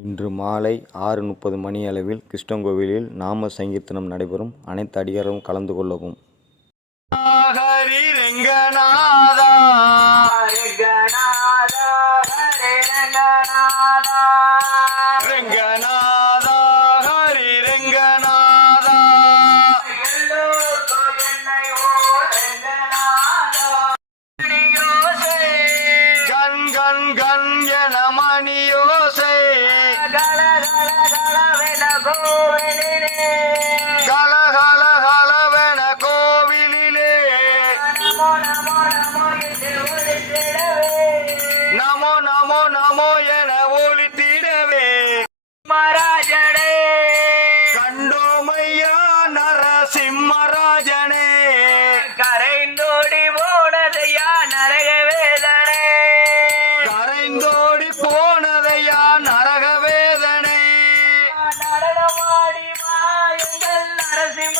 இன்று மாலை 6:30 மணியளவில் கிருஷ்ணகோவிலில் நாம சங்கீர்த்தனம் நடைபெறும். அனைத்து அடியாரும் கலந்து கொள்ளவும். ஹரி ரங்கநாதா ரங்கநாதா ஹரி ரங்கநாதா ரங்கநாதா ஹரி ரங்கநாதா கண் கண் கண் என மணியோசை கல கல கலவென கோவிலிலே நமோ நமோ நமோ என ஒலித்திடவே மராஜனே கண்டோமையா நரசிம்மராஜனே கரைந்தோடி போனதையா நரக வேதனை கரைந்தோடி போனதையா நரக வேதனை நடனமாடி வா எங்கள் நரசிம்ம